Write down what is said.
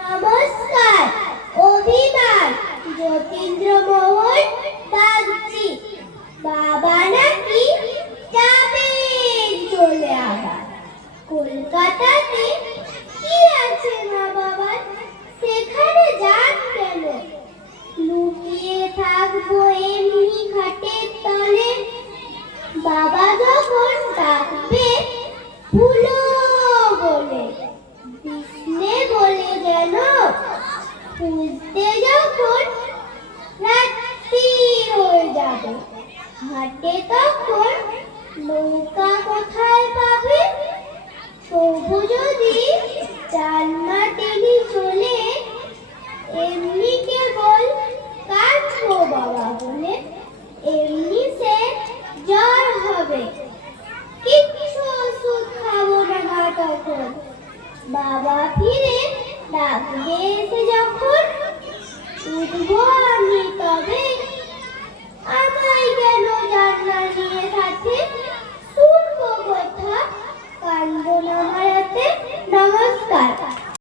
নমস্কার। অভিমান যতীন্দ্রমোহন বাগচি। বাবা নাকি যাবেন চলে আবার কলকাতাতে। কি আছে মা বাবার, সেখানে যান কেন? লুকিয়ে থাকবো এমনি খাটের তলে। বাবা যখন ডাকবে ভুলো বলে, বিষ্ণে বলে গেল খুঁজতে যখন রাত্রি হয়ে যাবে। ঘাটে তখন নৌকা কোথায় পাবে? তবু যদি জান্না টেনে চলে, এমনি কেবল কাঁদবো বাবা বলে। এমনি সে জ্বর হবে, কিচ্ছু ওষুধ খাবো না তখন। বাবা ফিরে ডাকবে এসে যখন, উঠবো আমি তবে। আমায় কেন জানলা নিয়ে সাথে, শুনবো কথা, কান্দো না হারাতে। নমস্কার।